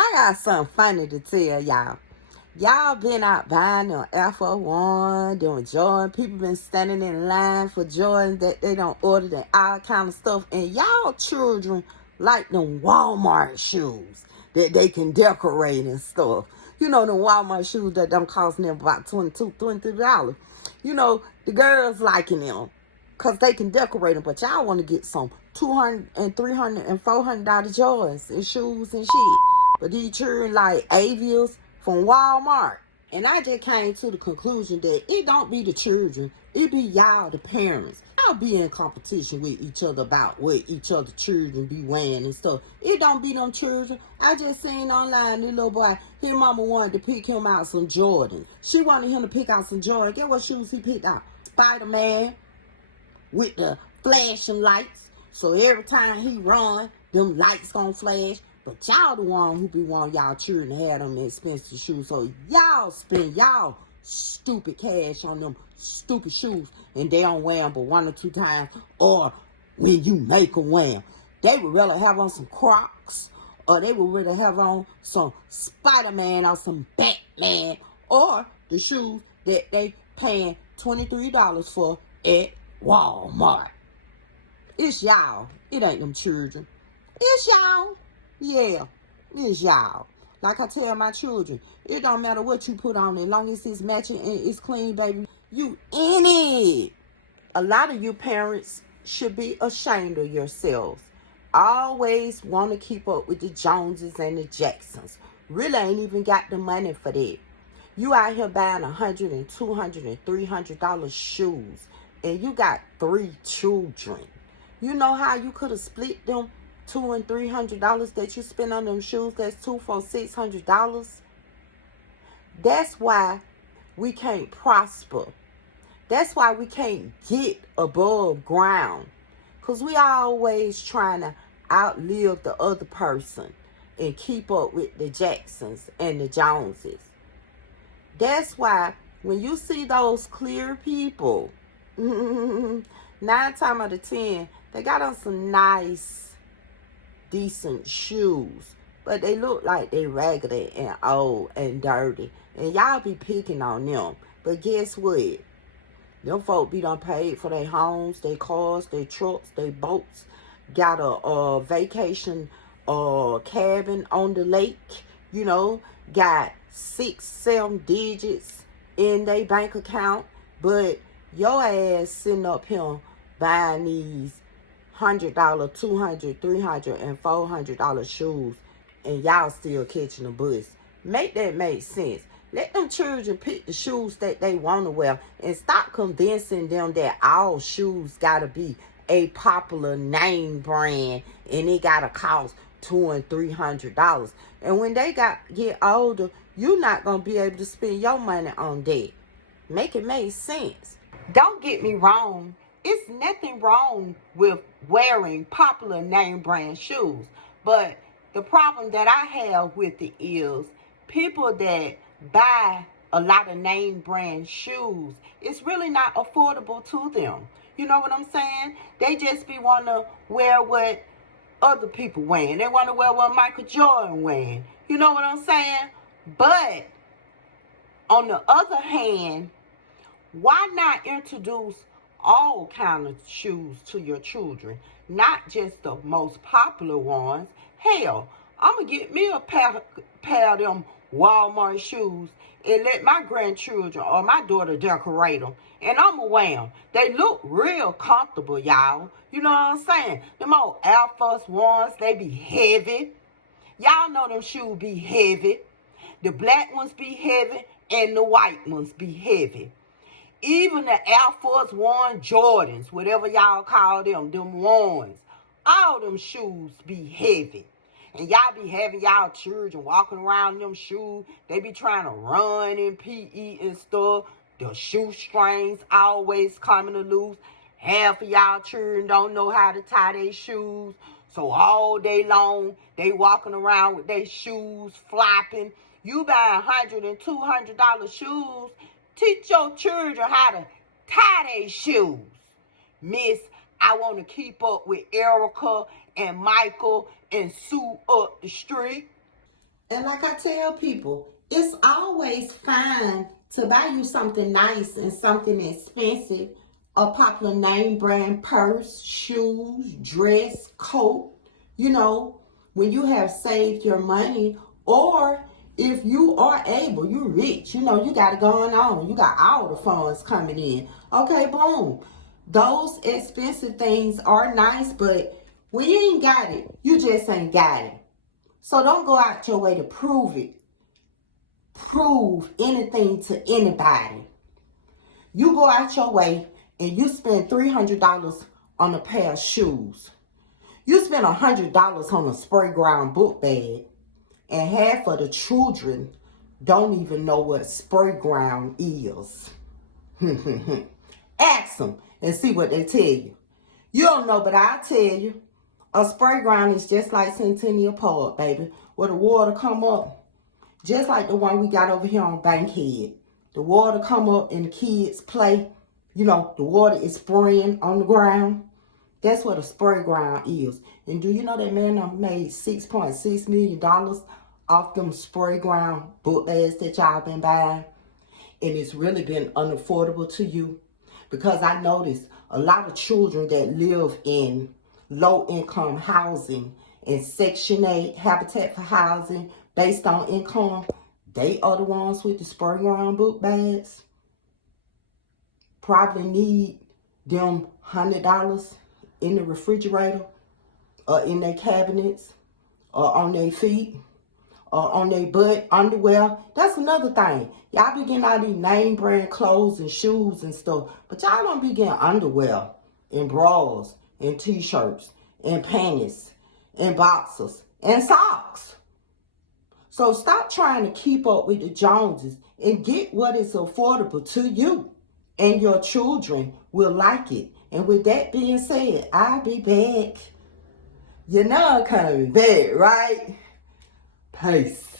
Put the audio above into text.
I got something funny to tell y'all. Y'all been out buying them Air Force One, them Jordan. People been standing in line for Jordan that they don't order and all kind of stuff. And y'all children like them Walmart shoes that they can decorate and stuff. You know, the Walmart shoes that don't cost them about $22, $23. You know, the girls liking them because they can decorate them. But y'all want to get some $200 and $300 and $400 Jordans and shoes and shit. But these children like Avios from Walmart. And I just came to the conclusion that it don't be the children, it be y'all, the parents. Y'all be in competition with each other about what each other children be wearing and stuff. It don't be them children. I just seen online this little boy, his mama wanted to pick him out some Jordans. She wanted him to pick out some Jordans. Guess what shoes he picked out? Spider-Man with the flashing lights. So every time he run, them lights gonna flash. But y'all the one who be wanting y'all children to have them expensive shoes. So y'all spend y'all stupid cash on them stupid shoes. And they don't wear them but 1 or 2 times. Or when you make them wear them. They would rather have on some Crocs. Or they would rather have on some Spider-Man or some Batman. Or the shoes that they paying $23 for at Walmart. It's y'all. It ain't them children. It's y'all. Yeah, it's y'all. Like I tell my children, it don't matter what you put on, as long as it's matching and it's clean, baby, you in it. A lot of you parents should be ashamed of yourselves. Always want to keep up with the Joneses and the Jacksons. Really ain't even got the money for that. You out here buying $100 and $200 and $300 shoes, and you got 3 children. You know how you could have split them $200 and $300 that you spend on them shoes? That's $200 for $600. That's why we can't prosper. That's why we can't get above ground. Because we always trying to outlive the other person and keep up with the Jacksons and the Joneses. That's why when you see those clear people, 9 times out of 10, they got on some nice, decent shoes, but they look like they raggedy and old and dirty, and y'all be picking on them. But guess what? Them folk be done paid for their homes, their cars, their trucks, their boats, got a vacation cabin on the lake, you know, got 6, 7 digits in their bank account, but your ass sitting up here buying these $100, $200, $300, and $400 shoes, and y'all still catching the bus. Make that make sense. Let them children pick the shoes that they want to wear, and stop convincing them that all shoes gotta be a popular name brand and it gotta cost $200 and $300. And when they get older, you're not gonna be able to spend your money on that. Make it make sense. Don't get me wrong. It's nothing wrong with wearing popular name brand shoes. But the problem that I have with it is people that buy a lot of name brand shoes, it's really not affordable to them. You know what I'm saying? They just be want to wear what other people wearing. They want to wear what Michael Jordan wearing. You know what I'm saying? But on the other hand, why not introduce all kind of shoes to your children, not just the most popular ones? Hell, I'm gonna get me a pair of them Walmart shoes and let my grandchildren or my daughter decorate them, and I'm gonna wear them. They look real comfortable, y'all. You know what I'm saying? Them old Air Force Ones, they be heavy. Y'all know them shoes be heavy. The black ones be heavy and the white ones be heavy. Even the Air Force One Jordans, whatever y'all call them ones, all them shoes be heavy. And y'all be having y'all children walking around in them shoes. They be trying to run in PE and stuff. The shoestrings always coming loose. Half of y'all children don't know how to tie their shoes. So all day long, they walking around with their shoes flopping. You buy $100 and $200 shoes. Teach your children how to tie their shoes. Miss, I want to keep up with Erica and Michael and Sue up the street. And like I tell people, it's always fine to buy you something nice and something expensive, a popular name brand purse, shoes, dress, coat, you know, when you have saved your money, or if you are able, you're rich, you know, you got it going on, you got all the funds coming in. Okay, boom. Those expensive things are nice, but when you ain't got it, you just ain't got it. So don't go out your way to prove it. Prove anything to anybody. You go out your way and you spend $300 on a pair of shoes. You spend $100 on a spray ground book bag. And half of the children don't even know what spray ground is. Ask them and see what they tell you. You don't know, but I'll tell you. A spray ground is just like Centennial Park, baby, where the water come up. Just like the one we got over here on Bankhead. The water come up and the kids play. You know, the water is spraying on the ground. That's what a spray ground is. And do you know that man made $6.6 million off them spray ground book bags that y'all been buying? And it's really been unaffordable to you. Because I noticed a lot of children that live in low-income housing and Section 8 Habitat for Housing based on income, they are the ones with the spray ground book bags. Probably need them $100 in the refrigerator or in their cabinets or on their feet or on their butt, underwear. That's another thing. Y'all be getting all these name brand clothes and shoes and stuff, but y'all don't be getting underwear and bras and t-shirts and panties and boxers and socks. So stop trying to keep up with the Joneses and get what is affordable to you, and your children will like it. And with that being said, I'll be back. You know I'm coming back, right? Peace.